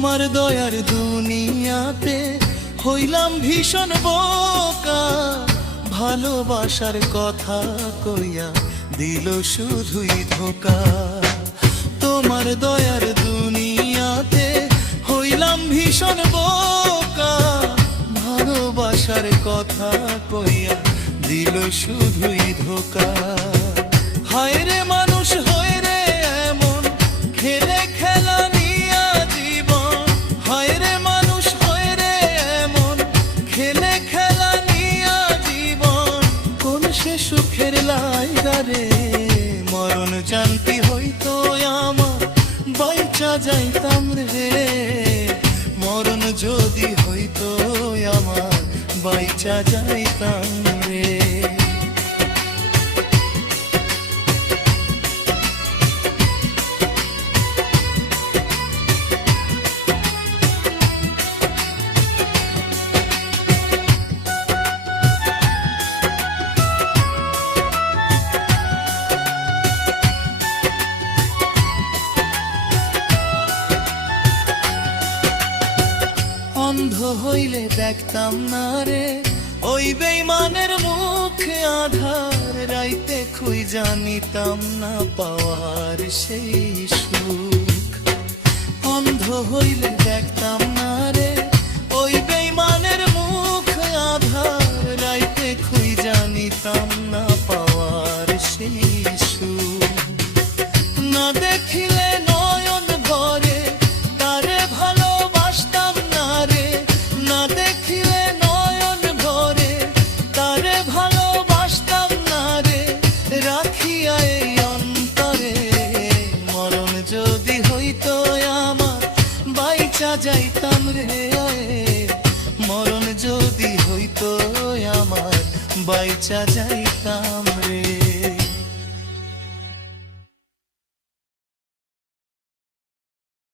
তোমার দয়ার দুনিয়াতে হইলাম ভীষণ বোকা, ভালোবাসার কথা কইয়া দিল শুধুই ধোকা। তোমার দয়ার দুনিয়াতে হইলাম ভীষণ বোকা, ভালোবাসার কথা কইয়া দিল শুধুই ধোকা। হায় রে মানুষ হয়ে রে এমন খেলে খেলা নিয়া জীবন, হায় রে মানুষ হয়ে রে এমন খেলে খেলা নিয়া জীবন। কোন সে সুখের লাইগা রে মরণ জানতি হইতো আমার বাইচা যাইতাম রে, মরণ যদি হইতো আমার বাইচা যাইতাম রে। অন্ধ হইলে দেখতাম না রে ওই বেইমানের মুখে আধার, রাইতে খুই জানিতাম না পাওয়ার সেই সুখ। অন্ধ হইলে দেখতাম না রে ওই বেইমানের মুখে আধার, রাইতে খুই জানিতাম না পাওয়ার সেই সুখ। না দেখিলে নয়ন ভরে তারে ভালোবাসতাম না রে, না দেখিলে নয়ন ভরে তারে ভালোবাসতাম না রে, রাখিয়া এই অন্তরে মরণ যদি হইতো আমার বাইচা যাইতাম রে, মরণ যদি হইতো আমার বাইচা যাইতাম।